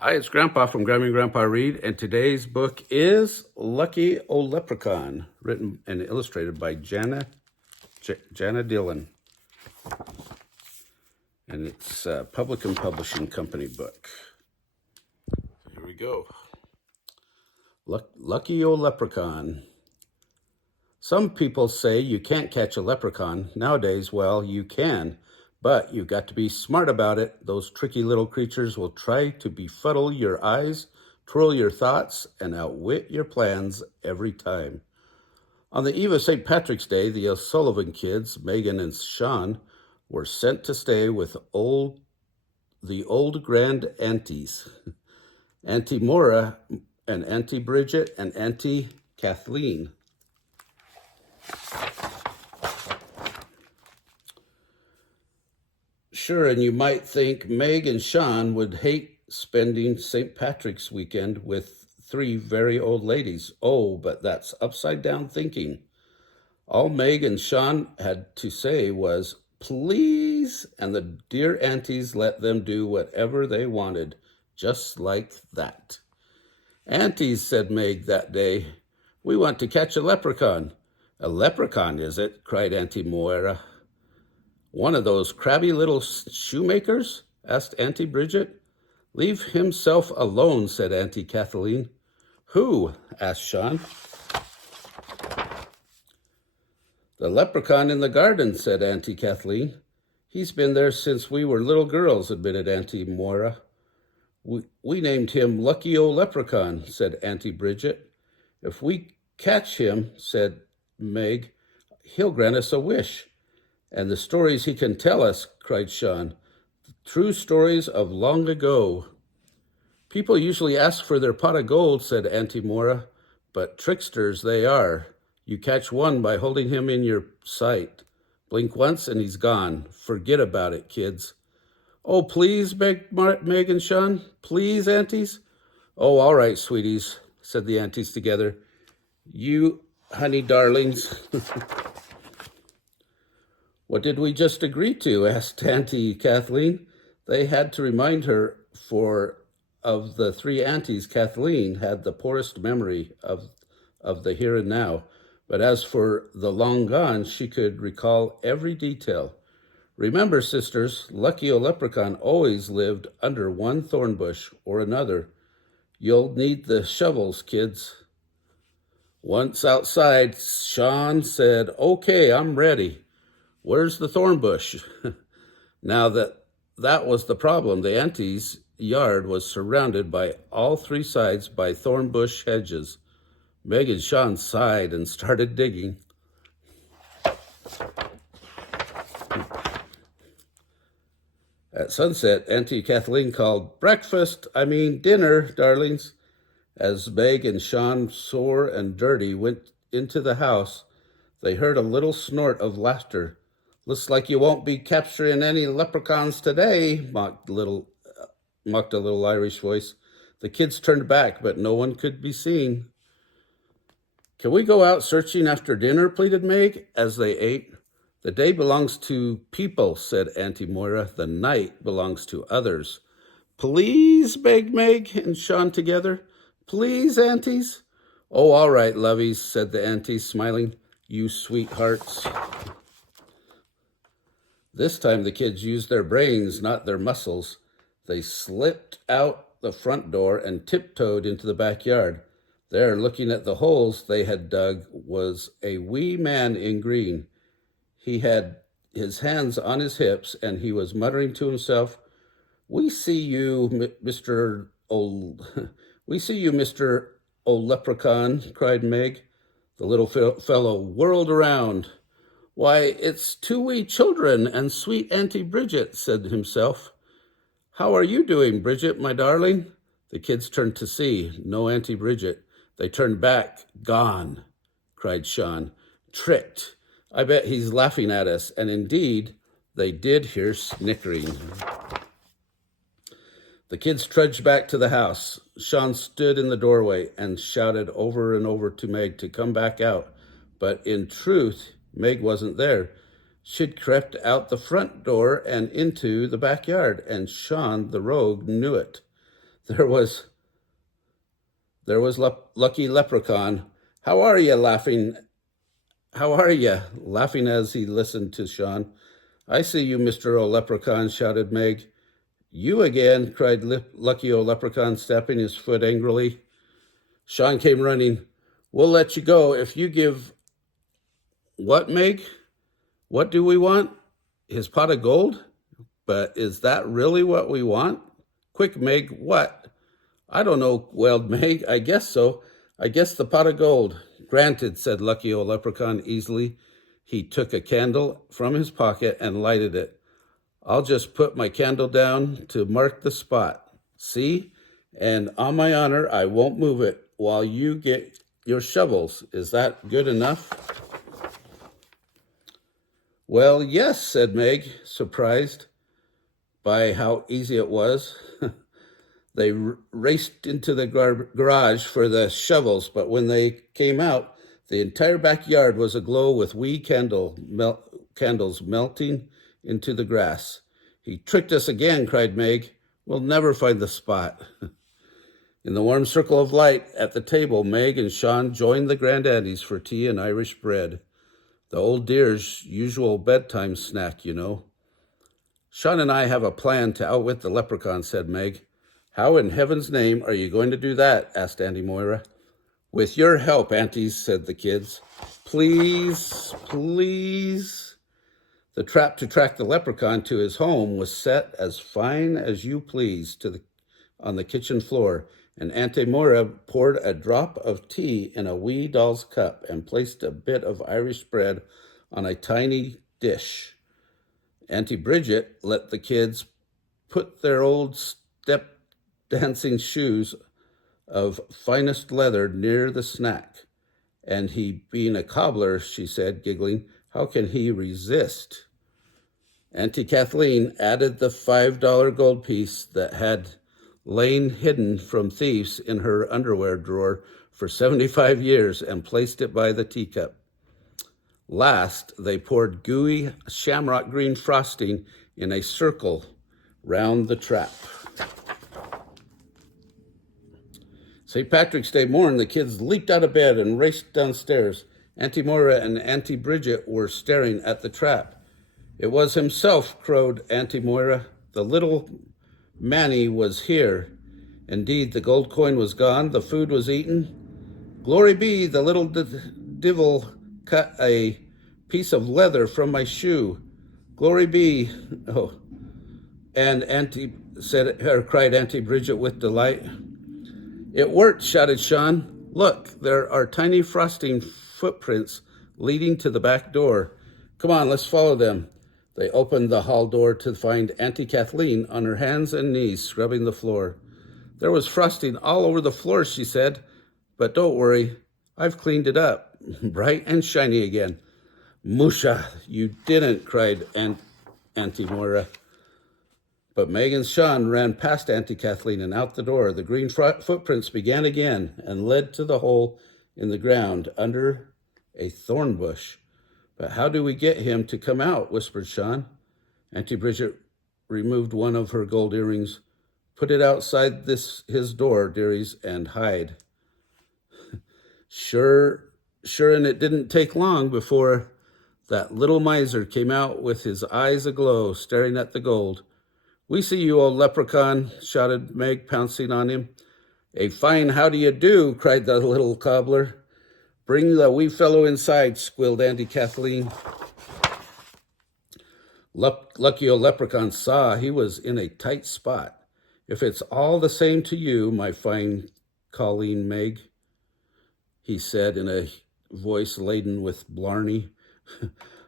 Hi, it's Grandpa from Grammy and Grandpa Read, and today's book is Lucky Old Leprechaun, written and illustrated by Jana Dillon. And it's a Public and Publishing Company book. Here we go. Lucky Old Leprechaun. Some people say you can't catch a leprechaun. Nowadays, well, you can, but you've got to be smart about it. Those tricky little creatures will try to befuddle your eyes, twirl your thoughts, and outwit your plans every time. On the eve of St. Patrick's Day, the O'Sullivan kids, Megan and Sean, were sent to stay with the old grand aunties, Auntie Maura and Auntie Bridget and Auntie Kathleen. Sure, and you might think Meg and Sean would hate spending St. Patrick's weekend with three very old ladies. Oh, but that's upside down thinking. All Meg and Sean had to say was, please, and the dear aunties let them do whatever they wanted, just like that. Aunties, said Meg that day, we want to catch a leprechaun. A leprechaun, is it? Cried Auntie Moira. One of those crabby little shoemakers? Asked Auntie Bridget. Leave himself alone, said Auntie Kathleen. Who? Asked Sean. The leprechaun in the garden, said Auntie Kathleen. He's been there since we were little girls, admitted Auntie Moira. We named him Lucky Old Leprechaun, said Auntie Bridget. If we catch him, said Meg, he'll grant us a wish. And the stories he can tell us, cried Sean. True stories of long ago. People usually ask for their pot of gold, said Auntie Maura, but tricksters they are. You catch one by holding him in your sight. Blink once and he's gone. Forget about it, kids. Oh, please, begged Meg and Sean. Please, aunties. Oh, all right, sweeties, said the aunties together. You honey darlings. What did we just agree to? Asked Auntie Kathleen. They had to remind her, for of the three aunties, Kathleen had the poorest memory of the here and now. But as for the long gone, she could recall every detail. Remember, sisters, Lucky Old Leprechaun always lived under one thorn bush or another. You'll need the shovels, kids. Once outside, Sean said, okay, I'm ready. Where's the thorn bush? Now that was the problem. The auntie's yard was surrounded by all three sides by thorn bush hedges. Meg and Sean sighed and started digging. At sunset, Auntie Kathleen called, dinner, darlings. As Meg and Sean, sore and dirty, went into the house, they heard a little snort of laughter. Looks like you won't be capturing any leprechauns today, mocked a little Irish voice. The kids turned back, but no one could be seen. Can we go out searching after dinner, pleaded Meg, as they ate. The day belongs to people, said Auntie Moira. The night belongs to others. Please, begged Meg and Sean together. Please, aunties. Oh, all right, lovies, said the aunties, smiling. You sweethearts. This time the kids used their brains, not their muscles. They slipped out the front door and tiptoed into the backyard. There, looking at the holes they had dug, was a wee man in green. He had his hands on his hips, and he was muttering to himself, We see you, Mr. Old Leprechaun, cried Meg. The little fellow whirled around. Why, it's two wee children and sweet Auntie Bridget, said himself. How are you doing, Bridget, my darling? The kids turned to see. No Auntie Bridget. They turned back. Gone, cried Sean. Tricked. I bet he's laughing at us. And indeed, they did hear snickering. The kids trudged back to the house. Sean stood in the doorway and shouted over and over to Meg to come back out. But in truth, Meg wasn't there. She'd crept out the front door and into the backyard, and Sean, the rogue, knew it. There was Lucky Leprechaun. How are you? How are you? Laughing as he listened to Sean. I see you, Mr. O'Leprechaun, shouted Meg. You again, cried Lucky O'Leprechaun, stamping his foot angrily. Sean came running. We'll let you go if you give... What, Meg? What do we want? His pot of gold? But is that really what we want? Quick, Meg, what? I don't know, wailed Meg. I guess so. I guess the pot of gold. Granted, said Lucky O'Leprechaun easily. He took a candle from his pocket and lighted it. I'll just put my candle down to mark the spot. See? And on my honor, I won't move it while you get your shovels. Is that good enough? Well, yes, said Meg, surprised by how easy it was. They raced into the garage for the shovels, but when they came out, the entire backyard was aglow with wee candles melting into the grass. He tricked us again, cried Meg. We'll never find the spot. In the warm circle of light at the table, Meg and Sean joined the granddaddies for tea and Irish bread. The old dear's usual bedtime snack, you know. Sean and I have a plan to outwit the leprechaun, said Meg. How in heaven's name are you going to do that? Asked Auntie Moira. With your help, aunties, said the kids. Please, please. The trap to track the leprechaun to his home was set as fine as you please on the kitchen floor, and Auntie Moira poured a drop of tea in a wee doll's cup and placed a bit of Irish bread on a tiny dish. Auntie Bridget let the kids put their old step dancing shoes of finest leather near the snack. And he being a cobbler, she said, giggling, how can he resist? Auntie Kathleen added the $5 gold piece that had lain hidden from thieves in her underwear drawer for 75 years and placed it by the teacup. Last, they poured gooey shamrock green frosting in a circle round the trap. St. Patrick's Day morn, the kids leaped out of bed and raced downstairs. Auntie Moira and Auntie Bridget were staring at the trap. It was himself, crowed Auntie Moira. The little Manny was here. Indeed, the gold coin was gone, the food was eaten. Glory be, the little divil cut a piece of leather from my shoe. Glory be, oh. And cried Auntie Bridget with delight. It worked, shouted Sean. Look, there are tiny frosting footprints leading to the back door. Come on, let's follow them. They opened the hall door to find Auntie Kathleen on her hands and knees scrubbing the floor. There was frosting all over the floor, she said, but don't worry, I've cleaned it up, bright and shiny again. Musha, you didn't, cried Auntie Moira. But Meg and Sean ran past Auntie Kathleen and out the door. The green footprints began again and led to the hole in the ground under a thorn bush. But how do we get him to come out? Whispered Sean. Auntie Bridget removed one of her gold earrings. Put it outside his door, dearies, and hide. Sure, and it didn't take long before that little miser came out with his eyes aglow, staring at the gold. We see you, old leprechaun, shouted Meg, pouncing on him. A fine how do you do, cried the little cobbler. Bring the wee fellow inside, squealed Auntie Kathleen. Lucky old leprechaun saw he was in a tight spot. If it's all the same to you, my fine Colleen Meg, he said in a voice laden with blarney,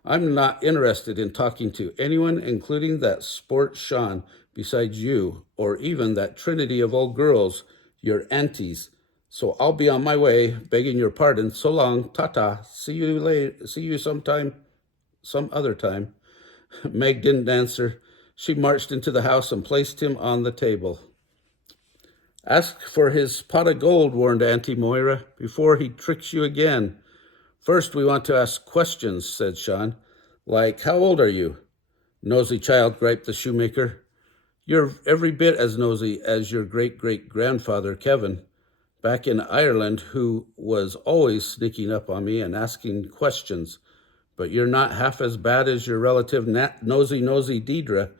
I'm not interested in talking to anyone, including that sport Sean, besides you, or even that trinity of old girls, your aunties. So I'll be on my way, begging your pardon. So long, ta-ta. See you some other time. Meg didn't answer. She marched into the house and placed him on the table. Ask for his pot of gold, warned Auntie Moira, before he tricks you again. First, we want to ask questions, said Sean. Like, how old are you? Nosy child, griped the shoemaker. You're every bit as nosy as your great-great-grandfather, Kevin, back in Ireland, who was always sneaking up on me and asking questions. But you're not half as bad as your relative nosy Deidre,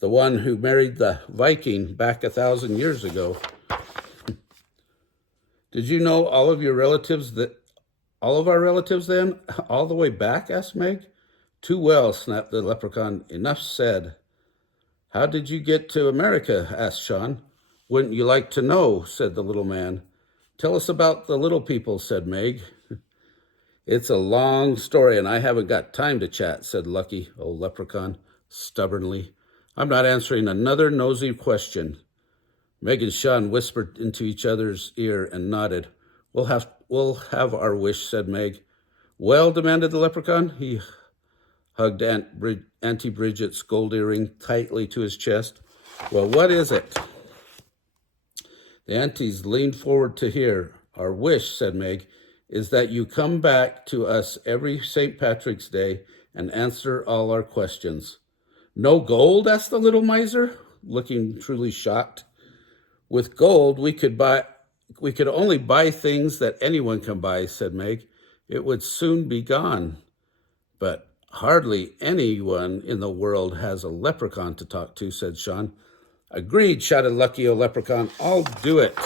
the one who married the Viking back 1,000 years ago. Did you know all of our relatives then, all the way back? Asked Meg. Too well, snapped the leprechaun. Enough said. How did you get to America? Asked Sean. Wouldn't you like to know? Said the little man. Tell us about the little people, said Meg. It's a long story, and I haven't got time to chat, said Lucky, old leprechaun, stubbornly. I'm not answering another nosy question. Meg and Sean whispered into each other's ear and nodded. We'll have our wish, said Meg. Well, demanded the leprechaun. He hugged Auntie Bridget's gold earring tightly to his chest. Well, what is it? The aunties leaned forward to hear. Our wish, said Meg, is that you come back to us every St. Patrick's Day and answer all our questions. No gold? Asked the little miser, looking truly shocked. With gold, we could only buy things that anyone can buy, said Meg. It would soon be gone. But hardly anyone in the world has a leprechaun to talk to, said Sean. Agreed, shouted Lucky, leprechaun. I'll do it.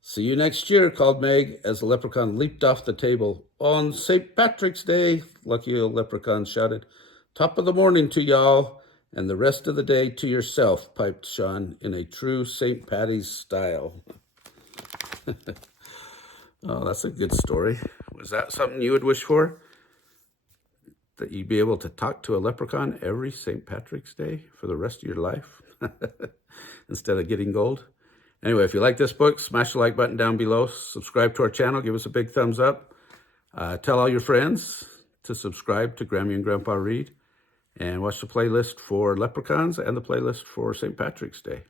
See you next year, called Meg as the leprechaun leaped off the table. On St. Patrick's Day, Lucky leprechaun shouted. Top of the morning to y'all, and the rest of the day to yourself, piped Sean in a true St. Patty's style. Oh, that's a good story. Was that something you would wish for? That you'd be able to talk to a leprechaun every St. Patrick's Day for the rest of your life instead of getting gold? Anyway, if you like this book, smash the like button down below. Subscribe to our channel. Give us a big thumbs up. Tell all your friends to subscribe to Grammy and Grandpa Read. And watch the playlist for leprechauns and the playlist for St. Patrick's Day.